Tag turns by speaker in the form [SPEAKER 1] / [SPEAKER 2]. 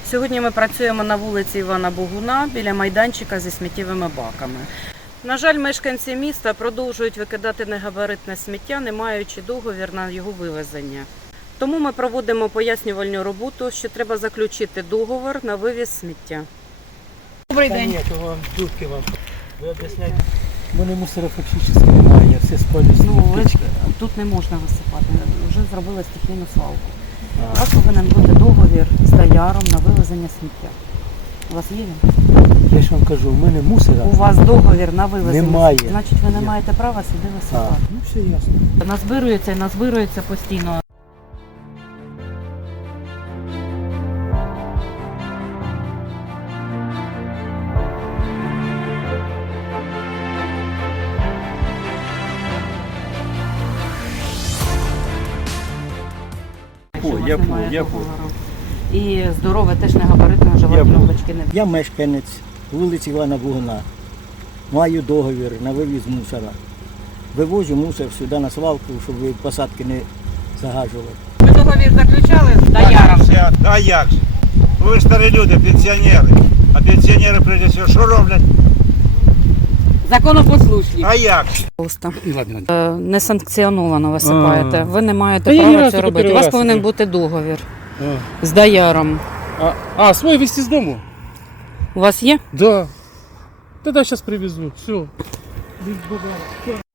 [SPEAKER 1] Сьогодні ми працюємо на вулиці Івана Богуна біля майданчика зі сміттєвими баками. На жаль, мешканці міста продовжують викидати негабаритне сміття, не маючи договір на його вивезення. Тому ми проводимо пояснювальну роботу, що треба заключити договір на вивіз сміття.
[SPEAKER 2] Добрий день.
[SPEAKER 3] Ні, то вам дудки вам. Ви об'ясняєте. У мене мусора фактично немає, я все спалю.
[SPEAKER 1] Тут не можна висипати, вже зробили стихійну свалку. У вас повинен бути договір з дояром на вивезення сміття. У вас є він?
[SPEAKER 3] Я ж вам кажу, у мене мусора.
[SPEAKER 1] У вас договір на вивезення
[SPEAKER 3] Немає.
[SPEAKER 1] сміття, значить ви не маєте права сюди висипати.
[SPEAKER 3] Ну все ясно.
[SPEAKER 1] Назбирується і назбирується постійно.
[SPEAKER 3] Я понял.
[SPEAKER 1] І здорове теж не габаритне, жевательні бачки не.
[SPEAKER 4] Я мешканець вулиці Івана Богуна. Маю договір на вивіз мусора. Вивозю мусор сюди на свалку, щоб посадки не загажували.
[SPEAKER 1] Ви договір заключали з дояром?
[SPEAKER 5] А як же? Ви ж старі люди, пенсіонери. А пенсіонери, прежде всього, що роблять?
[SPEAKER 1] Законопослушні.
[SPEAKER 5] А як же?
[SPEAKER 1] Не санкціоновано висипаєте. Ви не маєте
[SPEAKER 2] Та я ні
[SPEAKER 1] права
[SPEAKER 2] разу
[SPEAKER 1] це
[SPEAKER 2] тільки
[SPEAKER 1] робити. У
[SPEAKER 2] перший
[SPEAKER 1] вас
[SPEAKER 2] раз
[SPEAKER 1] повинен
[SPEAKER 2] іду.
[SPEAKER 1] бути договір з дояром.
[SPEAKER 2] А, свой везти с дому?
[SPEAKER 1] У вас є?
[SPEAKER 2] Да. Тогда сейчас привезу. Все.